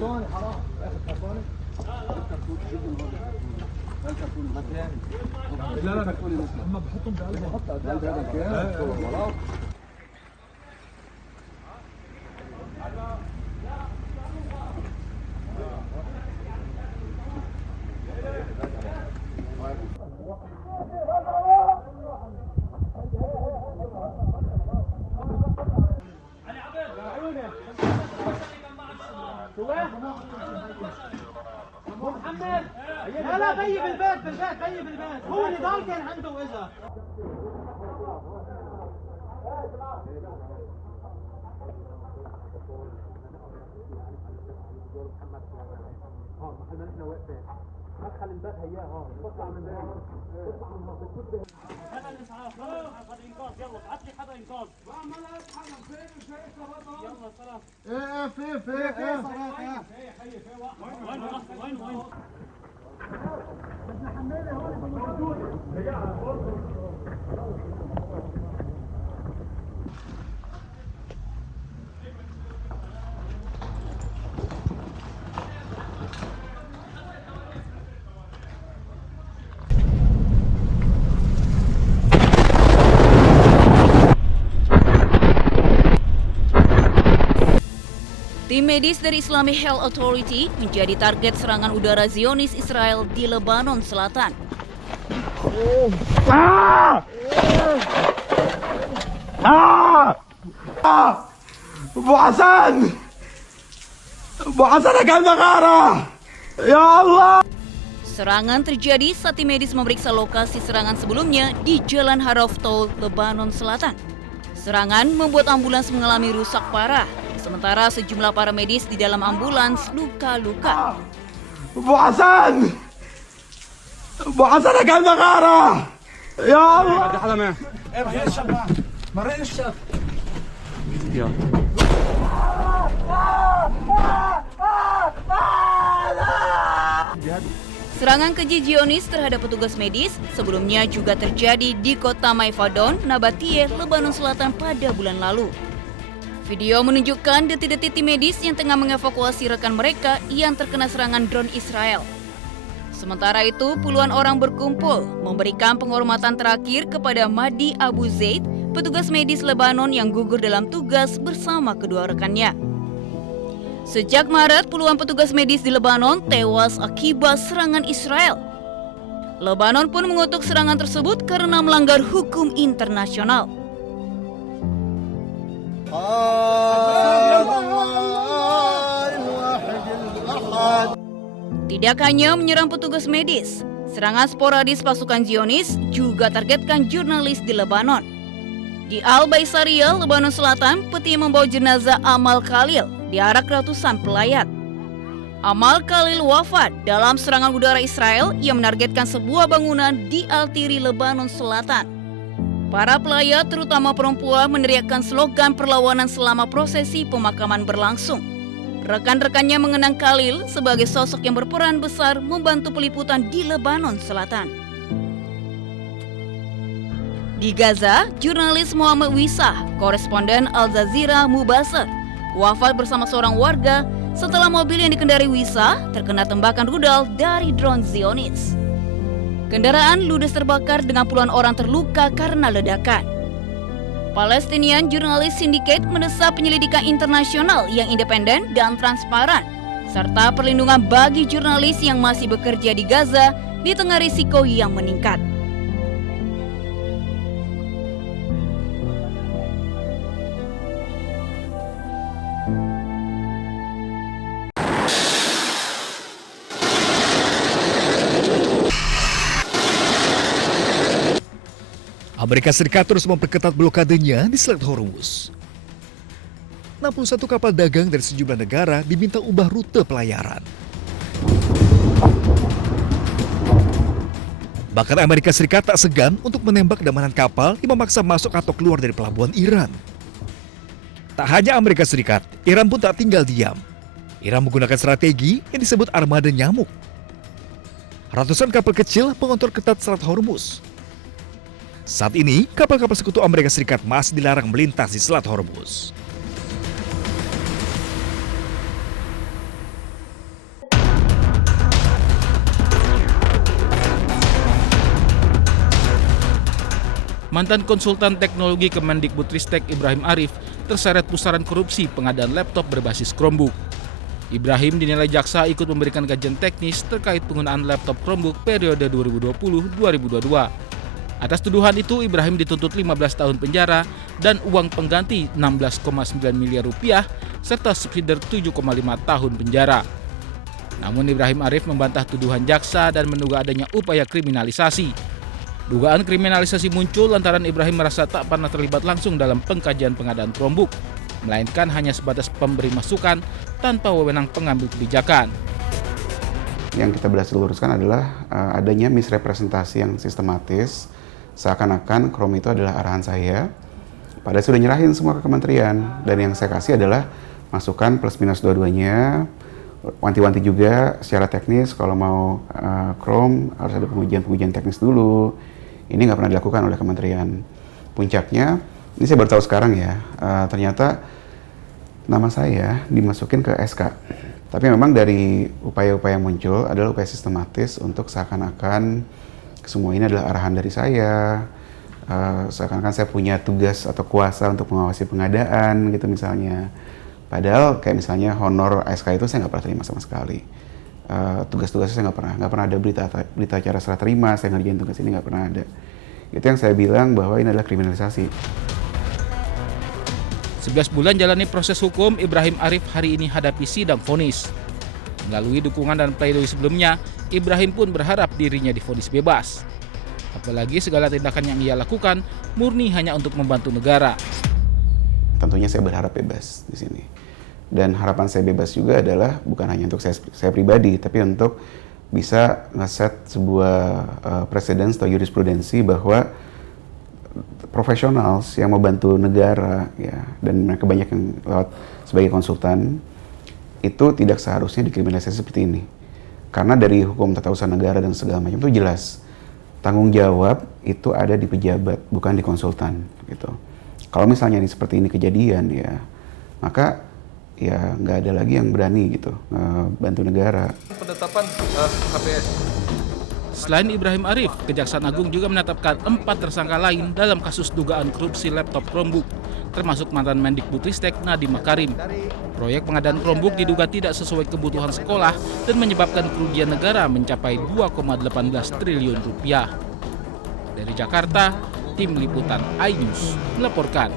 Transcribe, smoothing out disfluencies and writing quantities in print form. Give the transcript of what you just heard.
كرتون حرام ياخذ كرتون لا لا هم بحطهم بقلبهم بحط قلب هذا الكيان محمد لا لا غيب البيت غيب البيت هو نضال كان عنده اجا محل ما نحن واقفين مدخل الباب هياه هون بطلع من بعيد بطلع من هون بتفوت هذا الاسعاف حدا انقاذ يلا ابعث لي حدا انقاذ ما لا يتحرك فين يلا سلام ايه في وين بدنا حماله هون Tim medis dari Islamic Health Authority menjadi target serangan udara Zionis Israel di Lebanon Selatan. Abu Hasan akan marah. Ya Allah. Serangan terjadi saat tim medis memeriksa lokasi serangan sebelumnya di Jalan Harov Tol, Lebanon Selatan. Serangan membuat ambulans mengalami rusak parah. Sementara sejumlah para medis di dalam ambulans luka-luka. Abu Hasan akan marah. Ya Allah. Serangan keji Zionis terhadap petugas medis sebelumnya juga terjadi di kota Maifadon, Nabatie, Lebanon Selatan pada bulan lalu. Video menunjukkan detik-detik tim medis yang tengah mengevakuasi rekan mereka yang terkena serangan drone Israel. Sementara itu, puluhan orang berkumpul memberikan penghormatan terakhir kepada Mahdi Abu Zaid, petugas medis Lebanon yang gugur dalam tugas bersama kedua rekannya. Sejak Maret, puluhan petugas medis di Lebanon tewas akibat serangan Israel. Lebanon pun mengutuk serangan tersebut karena melanggar hukum internasional. Tidak hanya menyerang petugas medis, serangan sporadis pasukan Zionis juga targetkan jurnalis di Lebanon. Di Al-Baisariyah, Lebanon Selatan, peti membawa jenazah Amal Khalil diarak ratusan pelayat. Amal Khalil wafat dalam serangan udara Israel yang menargetkan sebuah bangunan di Al-Tiri, Lebanon Selatan. Para pelayat, terutama perempuan, meneriakkan slogan perlawanan selama prosesi pemakaman berlangsung. Rekan-rekannya mengenang Khalil sebagai sosok yang berperan besar membantu peliputan di Lebanon Selatan. Di Gaza, jurnalis Muhammad Wisah, koresponden Al Jazeera Mubasir, wafat bersama seorang warga setelah mobil yang dikendari Wisah terkena tembakan rudal dari drone Zionis. Kendaraan ludes terbakar dengan puluhan orang terluka karena ledakan. Palestinian Journalist Syndicate mendesak penyelidikan internasional yang independen dan transparan, serta perlindungan bagi jurnalis yang masih bekerja di Gaza di tengah risiko yang meningkat. Amerika Serikat terus memperketat blokadenya di Selat Hormuz. 61 kapal dagang dari sejumlah negara diminta ubah rute pelayaran. Bahkan Amerika Serikat tak segan untuk menembak damanan kapal yang memaksa masuk atau keluar dari pelabuhan Iran. Tak hanya Amerika Serikat, Iran pun tak tinggal diam. Iran menggunakan strategi yang disebut armada nyamuk. Ratusan kapal kecil mengontrol ketat Selat Hormuz. Saat ini, kapal-kapal sekutu Amerika Serikat masih dilarang melintas di Selat Hormuz. Mantan konsultan teknologi Kemendikbudristek Ibrahim Arif terseret pusaran korupsi pengadaan laptop berbasis Chromebook. Ibrahim dinilai jaksa ikut memberikan kajian teknis terkait penggunaan laptop Chromebook periode 2020-2022. Atas tuduhan itu, Ibrahim dituntut 15 tahun penjara dan uang pengganti 16,9 miliar rupiah serta subsidi 7,5 tahun penjara. Namun Ibrahim Arif membantah tuduhan jaksa dan menduga adanya upaya kriminalisasi. Dugaan kriminalisasi muncul lantaran Ibrahim merasa tak pernah terlibat langsung dalam pengkajian pengadaan Chromebook, melainkan hanya sebatas pemberi masukan tanpa wewenang pengambil kebijakan. Yang kita berhasil luruskan adalah adanya misrepresentasi yang sistematis, seakan-akan Chrome itu adalah arahan saya. Padahal sudah nyerahin semua ke kementerian, dan yang saya kasih adalah masukan plus minus dua-duanya, wanti-wanti juga secara teknis kalau mau Chrome harus ada pengujian teknis dulu. Ini nggak pernah dilakukan oleh kementerian. Puncaknya, ini saya baru tahu sekarang ya, ternyata nama saya dimasukin ke SK. Tapi memang dari upaya-upaya yang muncul adalah upaya sistematis untuk seakan-akan semua ini adalah arahan dari saya, seakan-akan saya punya tugas atau kuasa untuk mengawasi pengadaan gitu misalnya. Padahal kayak misalnya honor SK itu saya nggak pernah terima sama sekali. Tugas-tugasnya saya nggak pernah ada berita acara serah terima, saya ngerjain tugas ini nggak pernah ada. Itu yang saya bilang bahwa ini adalah kriminalisasi. 11 bulan jalani proses hukum, Ibrahim Arif hari ini hadapi sidang vonis. Melalui dukungan dan pledoi sebelumnya, Ibrahim pun berharap dirinya divonis bebas. Apalagi segala tindakan yang ia lakukan murni hanya untuk membantu negara. Tentunya saya berharap bebas di sini. Dan harapan saya bebas juga adalah bukan hanya untuk saya pribadi, tapi untuk bisa ngeset sebuah preseden atau jurisprudensi bahwa profesional yang membantu negara ya, dan mereka banyak yang lewat sebagai konsultan itu tidak seharusnya dikriminalisasi seperti ini. Karena dari hukum tata usaha negara dan segala macam itu jelas tanggung jawab itu ada di pejabat, bukan di konsultan gitu. Kalau misalnya ini seperti ini kejadian ya, maka ya nggak ada lagi yang berani gitu bantu negara. Penetapan HPS. Selain Ibrahim Arif, Kejaksaan Agung juga menetapkan 4 tersangka lain dalam kasus dugaan korupsi laptop Chromebook, termasuk mantan Mendikbudristek Nadiem Makarim. Proyek pengadaan Chromebook diduga tidak sesuai kebutuhan sekolah dan menyebabkan kerugian negara mencapai 2,18 triliun rupiah. Dari Jakarta, Tim Liputan iNews melaporkan.